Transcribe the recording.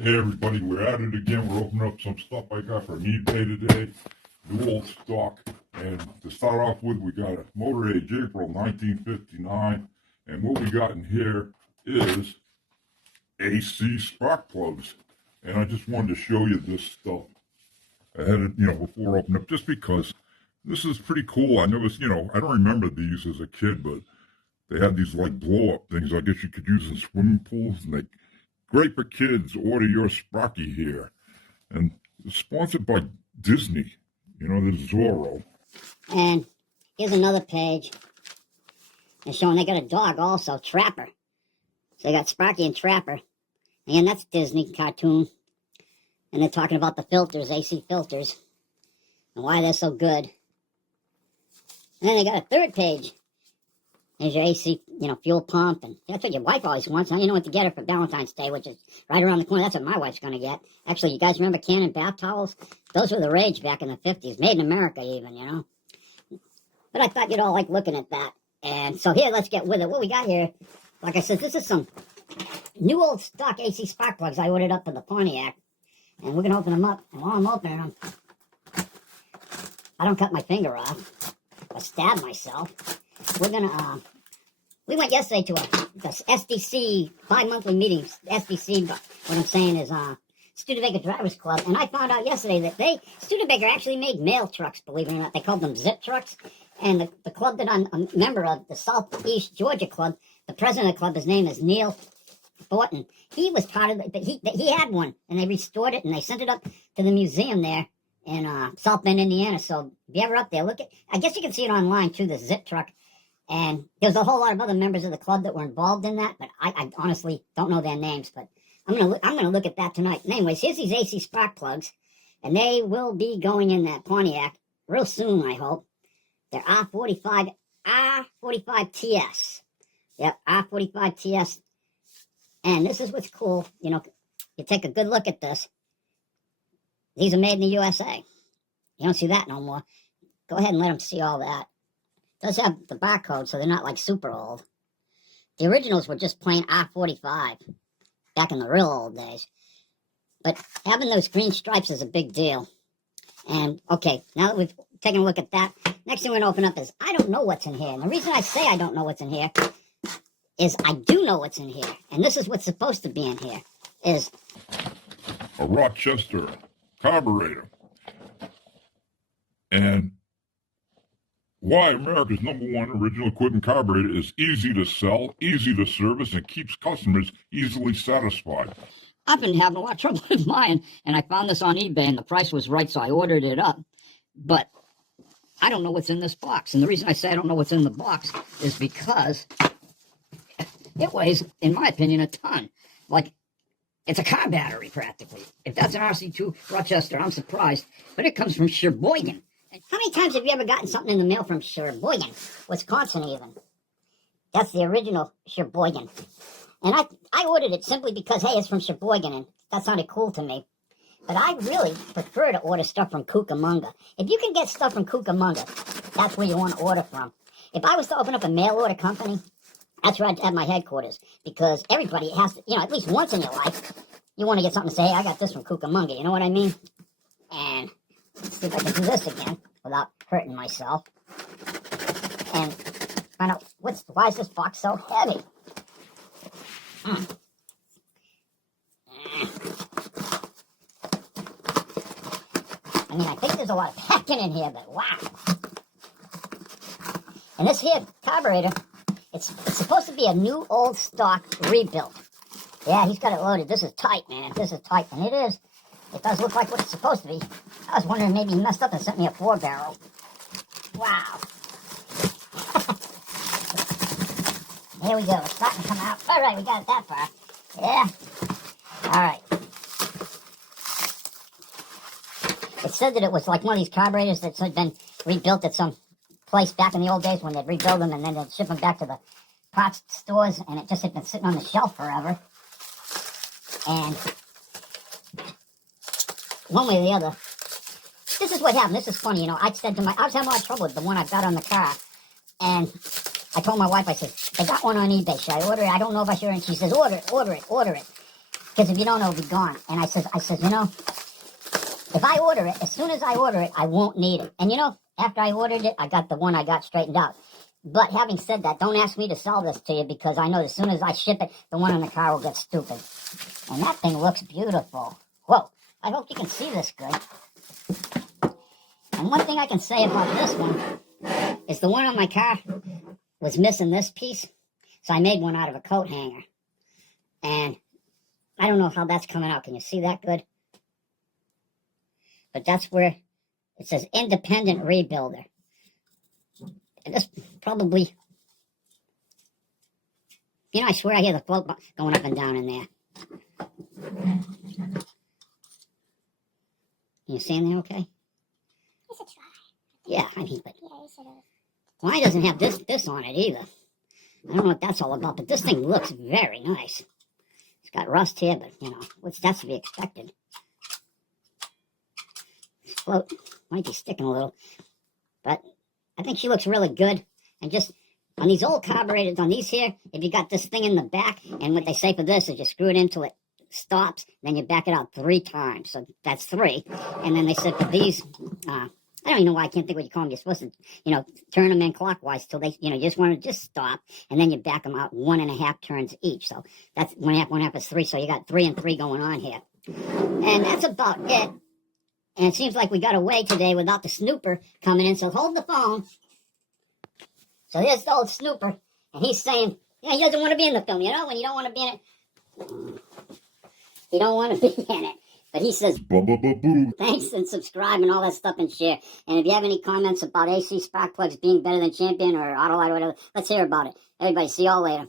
Hey everybody, we're at it again. We're opening up some stuff I got from eBay today. New old stock. And to start off with, we got a Motor Age April 1959. And what we got in here is AC spark plugs. And I just wanted to show you this stuff ahead of, before opening up, just because this is pretty cool. I never, I don't remember these as a kid, but they had these like blow up things I guess you could use in swimming pools, and they great for kids. Order your Sprocky here. And it's sponsored by Disney. You know, there's Zorro. And here's another page. They're showing they got a dog also, Trapper. So they got Sprocky and Trapper. Again, that's Disney cartoon. And they're talking about the filters, AC filters, and why they're so good. And then they got a third page. There's your AC, fuel pump, and that's what your wife always wants. Now you know what to get her for Valentine's Day, which is right around the corner. That's what my wife's going to get. Actually, you guys remember Cannon bath towels? Those were the rage back in the 50s, made in America even, But I thought you'd all like looking at that. And so here, let's get with it. What we got here, like I said, this is some new old stock AC spark plugs I ordered up for the Pontiac. And we're going to open them up. And while I'm opening them, I don't cut my finger off or stab myself. We're going to, we went yesterday to the SDC, bi-monthly meetings. SDC, what I'm saying is Studebaker Drivers Club. And I found out yesterday that Studebaker actually made mail trucks, believe it or not. They called them zip trucks. And the club that I'm a member of, the Southeast Georgia Club, the president of the club, his name is Neil Thornton. He was part of it. He had one, and they restored it, and they sent it up to the museum there in South Bend, Indiana. So if you're ever up there, look at. I guess you can see it online too. The zip truck, and there's a whole lot of other members of the club that were involved in that, but I honestly don't know their names. But I'm gonna look at that tonight. And anyways, here's these AC spark plugs, and they will be going in that Pontiac real soon, I hope. They're R45 TS. Yep, R45 TS. And this is what's cool. You take a good look at this. These are made in the USA. You don't see that no more. Go ahead and let them see all that. It does have the barcode, so they're not like super old. The originals were just plain R45 back in the real old days. But having those green stripes is a big deal. And, okay, now that we've taken a look at that, next thing we're going to open up is I don't know what's in here. And the reason I say I don't know what's in here is I do know what's in here. And this is what's supposed to be in here, is a Rochester Carburetor. And why America's #1 original equipment carburetor is easy to sell, easy to service, and keeps customers easily satisfied. I've been having a lot of trouble with mine, and I found this on eBay, and the price was right, so I ordered it up. But I don't know what's in this box. And the reason I say I don't know what's in the box is because it weighs, in my opinion, a ton. Like, it's a car battery, practically. If that's an RC2 Rochester, I'm surprised. But it comes from Sheboygan. And how many times have you ever gotten something in the mail from Sheboygan? Wisconsin, even. That's the original Sheboygan. And I ordered it simply because, hey, it's from Sheboygan, and that sounded cool to me. But I really prefer to order stuff from Cucamonga. If you can get stuff from Cucamonga, that's where you want to order from. If I was to open up a mail order company, that's where I'd have my headquarters, because everybody has to, at least once in your life, you want to get something to say, hey, I got this from Cucamonga, you know what I mean? And see if I can do this again without hurting myself. And find out, why is this box so heavy? I mean, I think there's a lot of packing in here, but wow. And this here carburetor, it's supposed to be a new old stock rebuilt. Yeah, he's got it loaded. This is tight, man. This is tight. And it is. It does look like what it's supposed to be. I was wondering maybe he messed up and sent me a 4-barrel. Wow. Here we go. It's starting to come out. All right, we got it that far. Yeah. All right. It said that it was like one of these carburetors that had been rebuilt at some place back in the old days when they'd rebuild them and then they'd ship them back to the parts stores, and it just had been sitting on the shelf forever. And one way or the other, this is what happened. This is funny, I said to I was having a lot of trouble with the one I've got on the car, and I told my wife, I said, they got one on eBay. Should I order it? I don't know if I should. And she says, order it. Because if you don't, it'll be gone. And I says, you know, if I order it, as soon as I order it, I won't need it. And you know, after I ordered it, I got the one I got straightened out. But having said that, don't ask me to sell this to you because I know as soon as I ship it, the one in the car will get stupid. And that thing looks beautiful. Whoa, I hope you can see this good. And one thing I can say about this one is the one on my car was missing this piece. So I made one out of a coat hanger. And I don't know how that's coming out. Can you see that good? But that's where it says independent rebuilder. And this probably, you know, I swear I hear the float going up and down in there. You seeing that okay? You should try. Yeah, I mean, but Yeah, you should have. mine doesn't have this on it either. I don't know what that's all about, but this thing looks very nice. It's got rust here, but, you know, that's to be expected. This float might be sticking a little, but I think she looks really good. And just on these old carburetors, on these here, if you got this thing in the back, and what they say for this is you screw it in till it stops, then you back it out 3 times. So that's 3. And then they said for these, I don't even know why I can't think what you call them. You're supposed to, you know, turn them in clockwise till they, you know, you just want to just stop, and then you back them out 1.5 turns each. So that's 1.5 is 3. So you got 3 and 3 going on here. And that's about it. And it seems like we got away today without the snooper coming in. So hold the phone. So there's the old snooper. And he's saying, yeah, he doesn't want to be in the film. You know, when you don't want to be in it, you don't want to be in it. But he says, Boo. thanks and subscribe and all that stuff and share. And if you have any comments about AC spark plugs being better than Champion or Autolite or whatever, let's hear about it. Everybody, see y'all later.